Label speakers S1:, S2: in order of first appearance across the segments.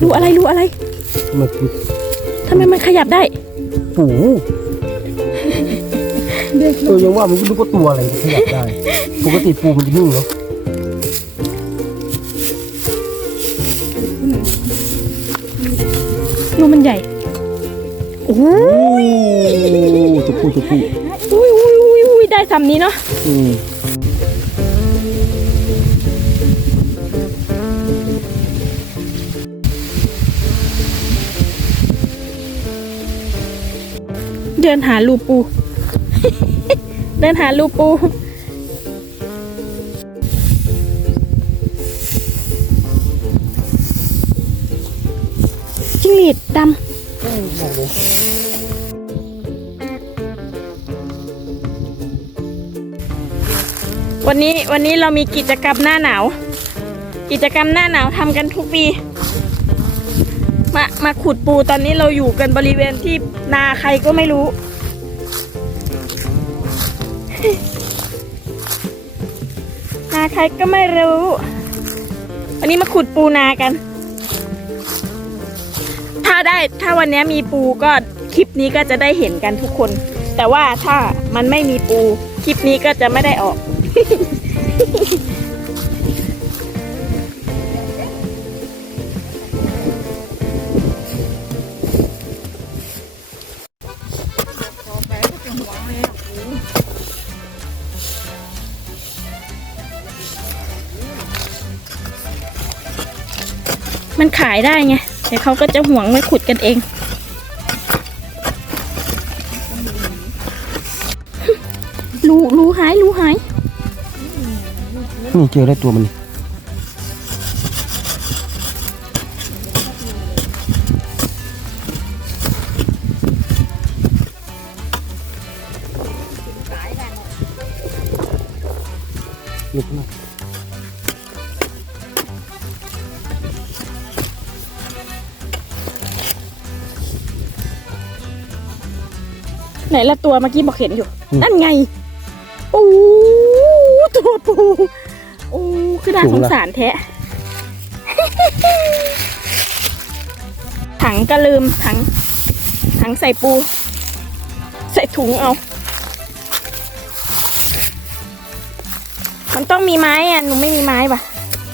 S1: รูอะไรรูอะไร
S2: มันคือ
S1: ทำไมมันขยับได้
S2: ปูเออยังว่ามันก็นึกว่าตัวอะไรขยับได้ปกติปูมันจะนิ่งเนาะ
S1: รูมันใหญ่โอ้โห
S2: โอ้จะปูจะปู
S1: อุ้ยอุ้ยอุ้ยอุ้ยได้ซ้ำนี้เนาะ
S2: อืม
S1: เดินหารูปู เดินหารูปู จิ้งหรีดดำวันนี้วันนี้เรามีกิจกรรมหน้าหนาว กิจกรรมหน้าหนาวทำกันทุกปี มามาขุดปูตอนนี้เราอยู่กันบริเวณที่นาใครก็ไม่รู้ นาใครก็ไม่รู้ วันนี้มาขุดปูนากัน ถ้าได้ถ้าวันนี้มีปูก็คลิปนี้ก็จะได้เห็นกันทุกคน แต่ว่าถ้ามันไม่มีปู คลิปนี้ก็จะไม่ได้ออกายได้ไงเดี๋ยวเขาก็จะห่วงไว้ขุดกันเอง รูรูหายรูหาย
S2: นี่เจอแล้วตัวมันนี่
S1: ไหนละตัวเมื่อกี้บอกเห็นอยู่ นั่นไงโอ้ตัวปูโอ้คือน่าสงสารแท้ถังก็ลืมถังถังใส่ปู ใส่ถุงเอา มันต้องมีไม้อะหนูไม่มีไม้ป่ะ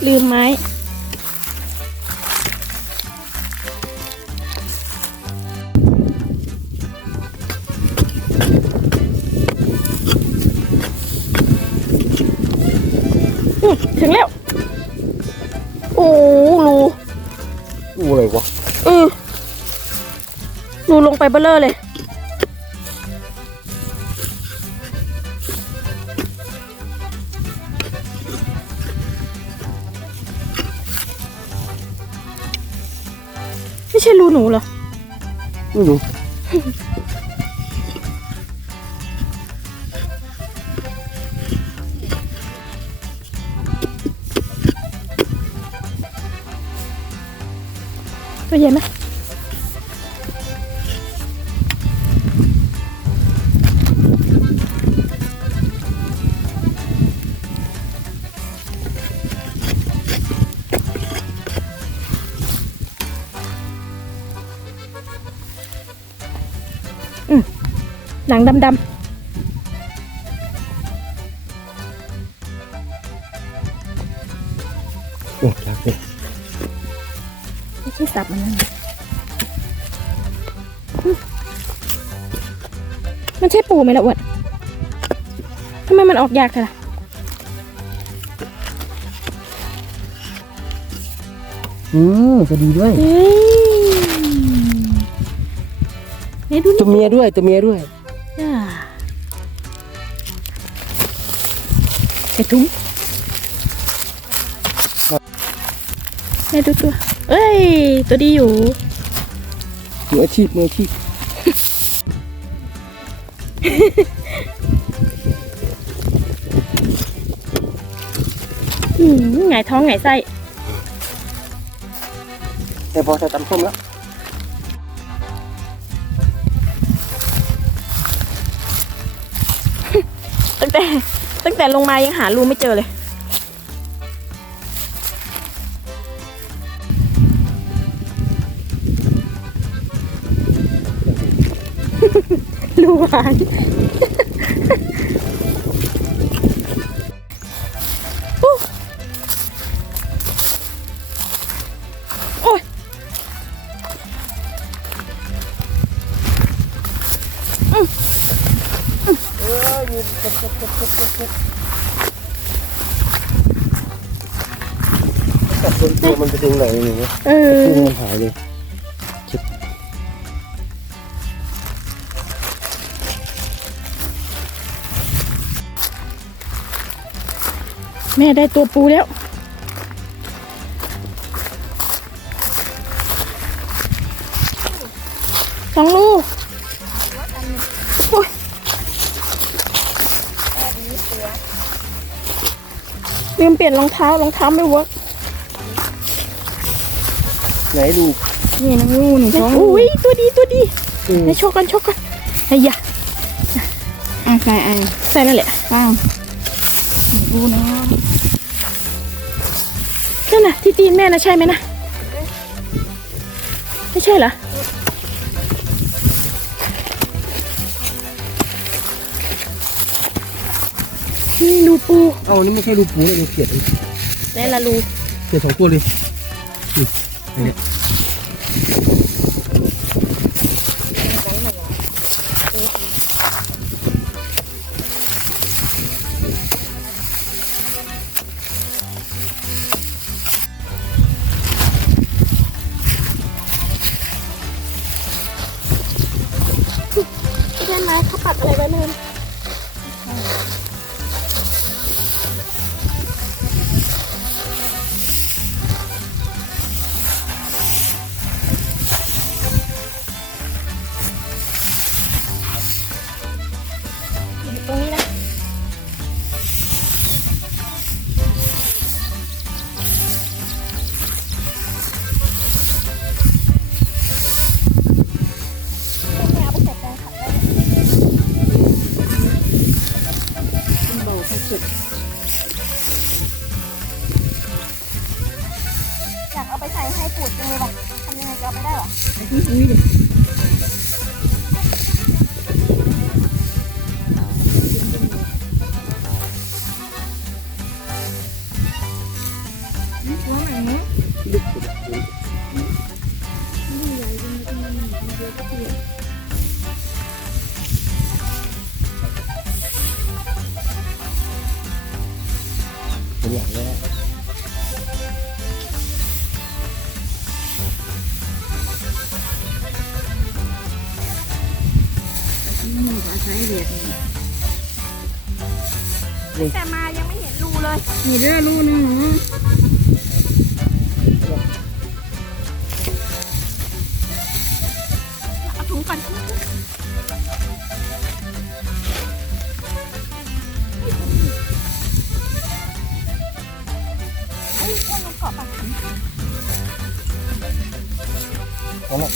S1: ลืมไม้ ถึงแล้ว โอ้รู
S2: อู้อะไรวะ
S1: เออรูลงไปเบลเลอร์เลย ไม่ใช่รูหนูเหรอ
S2: ไม่รู้
S1: ตัวใหญ่ไสับมันนั่นอืมมันใช่ปูไหมล่ะอ้วนทำไมมันออกยากเลยล่ะ
S2: อืมจะดีด้วย
S1: เฮ้ยไหนดู
S2: ตัว
S1: นี่
S2: เมียด้วยตัวเมียด้วย
S1: อ่าใส่ถุง ไหนดูตัว เอ้ย ตัวดีอยู่
S2: มืออาชีพมืออาชีพ
S1: อืมไงายท้องไงายไส้
S2: แต่พอใส่ตำส้มแล้ว
S1: ตั้งแต่ตั้งแต่ลงมายังหารูไม่เจอเลย หาง โอ้ย
S2: เออยืนกดกดกดกดกดกดจับตัวมันไปตรงไหนอย่างเงี้ย
S1: เออ
S2: มันหายเลย
S1: แม่ได้ตัวปูแล้ว สองลูกโอ้ยลืมเปลี่ยนรองเท้ารองเท้าไม่เวิร์ก
S2: ไหนดู
S3: นี่นะงูนี่ท้อง
S1: อุ้ยตัวดีตัวดี
S2: อืม
S1: ให้โชคกันโชคกันไอ้ยะ
S3: อะใส่ไอ้
S1: ใส่นั่นแหละ
S3: ตั้งดูนะ
S1: นั่นน่ะที่ตีนแม่นะใช่ไหมนะไม่ใช่เหรอนี่รูปู
S2: เอานี่ไม่ใช่รูปูเลยมันเกลียด
S1: ในละรู
S2: เกลียดสองตัวเลยนี่อันั
S1: ดอะไรไว้เลย ใช้
S3: เด็ดนี่
S1: แต่มายังไม่เห็นรูเลย
S3: นี่เด้อลูกนึงหนู
S1: เอาถุงก่อนไอ้พวกมันเกาะปากถุง
S2: เอาละ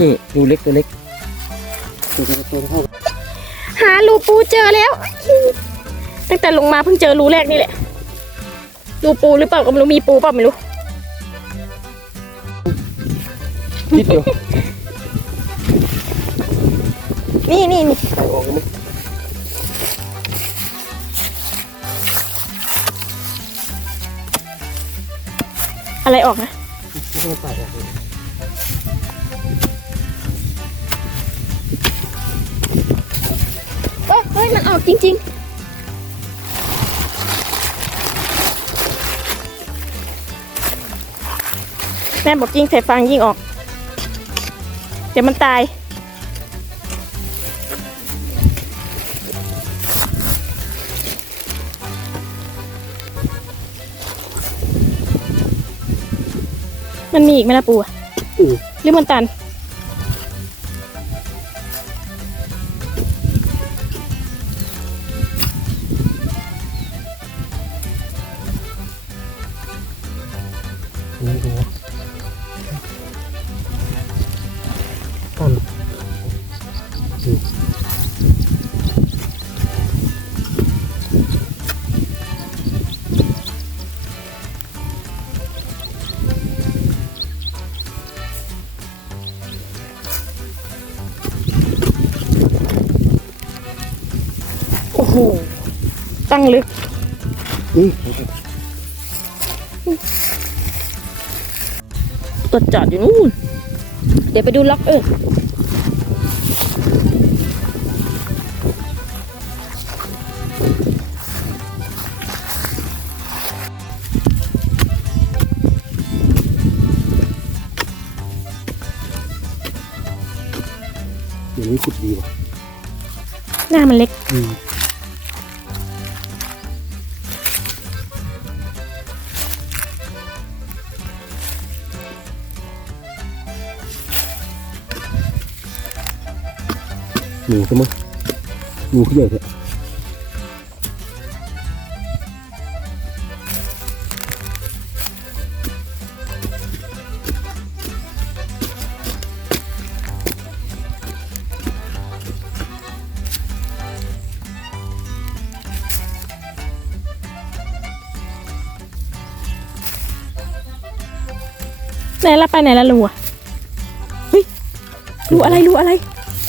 S3: นี่ดูเล็
S2: กตัวเล็กตัวตัวตัวเท่า
S1: หารูปูเจอแล้ว ตั้งแต่ลงมาเพิ่งเจอรูแรกนี่แหละรูปูหรือเปล่าก็ไม่รู้มีปูเปล่าไม่รู้
S2: นิดเดียว
S1: นี่นี่นี่
S2: อะ
S1: ไรออกนะ
S2: เอ้
S1: ยเฮ้ย มันออกจริง ๆ แม่บอกยิงใส่ฟางยิงออก เดี๋ยวมันตาย มันมีอีกไหมล่ะปูอะ
S2: อือ
S1: หรือมันตัน
S2: นี่ดูต้น
S1: ตัวจอดอยู่นู่น เดี๋ยวไปดูล็อกเออ หนู
S2: ใช่ไหมหนูขึ้นใหญ่เลย
S1: ไหนละไปไหนละรูอะเฮ้ยรูอะไรรูอะไร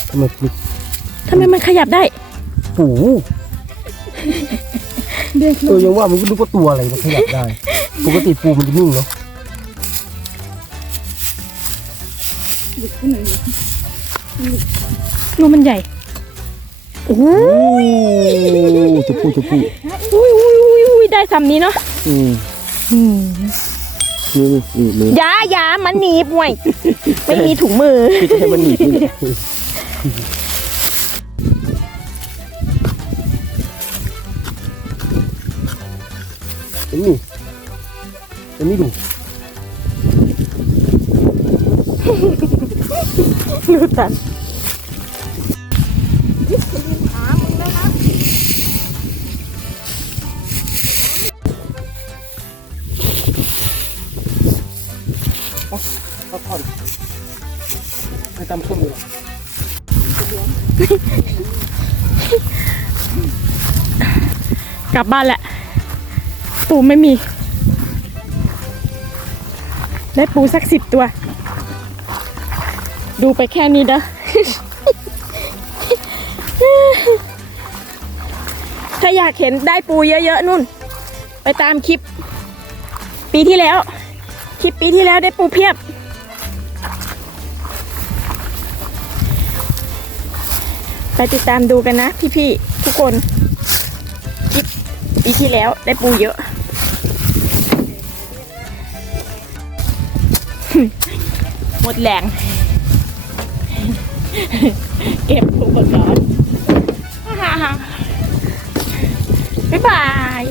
S2: ทำไมนี่
S1: ทำไมมันขยับได้
S2: ปู
S3: เด็ก
S2: เออยังว่ามันก็นึกว่าตัวอะไรมันขยับได้ ปกติปูมันจะนิ่งเนาะ
S3: หยุดขึ้นหน่อย
S1: รูมันใหญ่ โอ้โห
S2: โอ้จะพูดจะพูด
S1: อุ้ยอุ้ยอุ้ยอุ้ยได้ซ้ำนี้เนาะ
S2: อืม
S1: อืม
S2: นี่นี่นี่
S1: อยาอยามันหนีบไว้ยไม่มีถุงมือ
S2: คือจะให้มันหนีบ เห็นนี่เห็นนี่ดู
S1: รูตัน
S2: เขาทอนให้ตามเครื่องมือ
S1: กลับบ้านแหละ ปูไม่มี ได้ปูสักสิบตัว ดูไปแค่นี้เด้อถ้าอยากเห็นได้ปูเยอะๆนุ่น ไปตามคลิป ปีที่แล้ว คลิปปีที่แล้วได้ปูเพียบ ไปติดตามดูกันนะพี่ๆทุกคน คลิปปีที่แล้วได้ปูเยอะ หมดแรง เก็บอุปกรณ์บ๊ายบาย